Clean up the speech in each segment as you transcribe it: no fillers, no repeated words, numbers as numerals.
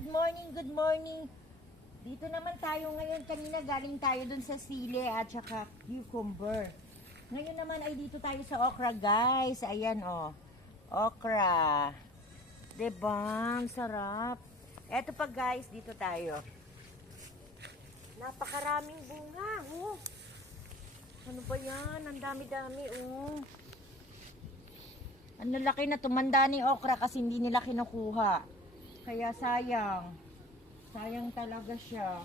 good morning, good morning. Dito naman tayo ngayon. Kanina galing tayo dun sa sili at saka cucumber. Ngayon naman ay dito tayo sa okra, guys. Ayan, oh. Okra. Diba? Ang sarap. Eto pa, guys. Dito tayo. Napakaraming bunga, oh. Ano ba yan? Ang dami-dami, oh. Ang lalaki na tumanda ni okra kasi hindi nila kinukuha. Kaya sayang. Sayang talaga siya.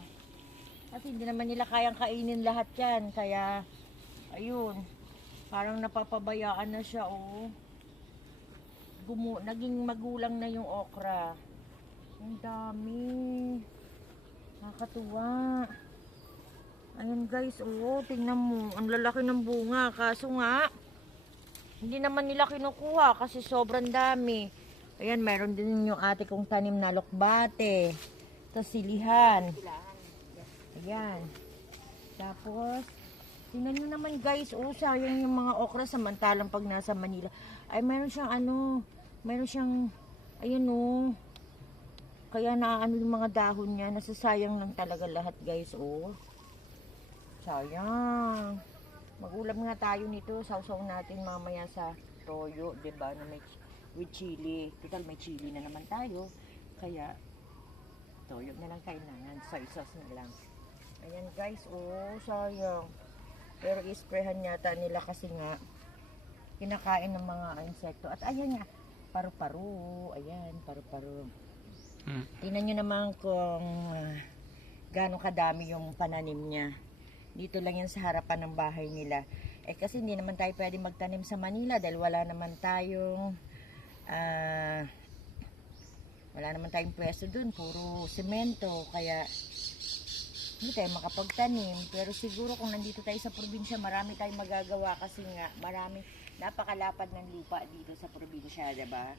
Kasi hindi naman nila kayang kainin lahat yan. Kaya, ayun. Parang napapabayaan na siya, oh. Naging magulang na yung okra. Ang dami. Nakakatuwa. Ayan guys, oh. Tingnan mo. Ang lalaki ng bunga. Kaso nga, hindi naman nila kinukuha kasi sobrang dami. Ayan, meron din yung ate kong tanim na lokbate. Tapos silihan. Ayan. Tapos, tingnan nyo naman guys, oh, sayang yung mga okra samantalang pag nasa Manila. Ay, meron siyang meron siyang, ayun oh. Kaya naaano yung mga dahon niya, nasasayang lang talaga lahat guys, oh. Sayang. Mag-ulam nga tayo nito, sausaw natin mamaya sa toyo, 'di ba, na may with chili. Total may chili na naman tayo. Kaya toyo na lang kailangan, soy sauce na lang. Ayan guys, oh, sayang. Pero isprehan yata nila kasi nga kinakain ng mga insekto. At ayan nga, paru-paro. Ayan, paru-paro. Tingnan nyo naman kung gaano kadami yung pananim niya. Dito lang yan sa harapan ng bahay nila. Eh kasi hindi naman tayo pwede magtanim sa Manila dahil wala naman tayong pwesto dun, puro semento, kaya hindi tayo makapagtanim. Pero siguro kung nandito tayo sa probinsya, marami tayong magagawa kasi nga napakalapad ng lupa dito sa probinsya, diba?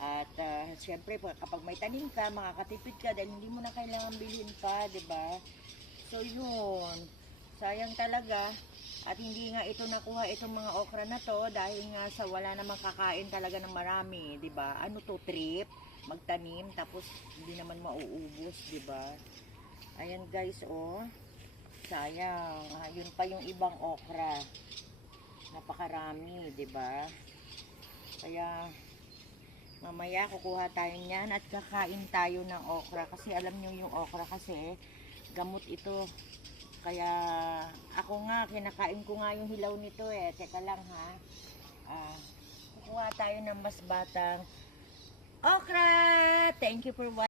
At syempre kapag may tanim ka, makakatipid ka dahil hindi mo na kailangan bilhin pa, diba? So yun, sayang talaga. At hindi nga ito nakuha itong mga okra na to dahil nga sa wala namang kakain talaga ng marami, 'di ba? Ano to, trip, magtanim tapos hindi naman mauubos, 'di ba? Ayan guys, oh. Sayang. Yun pa yung ibang okra. Napakarami, 'di ba? Kaya mamaya kukuha tayo niyan at kakain tayo ng okra kasi alam niyo yung okra kasi gamot ito. Kaya ako nga, kinakain ko nga yung hilaw nito eh. Teka lang ha. Kukuha tayo ng mas batang okra. Thank you for watching.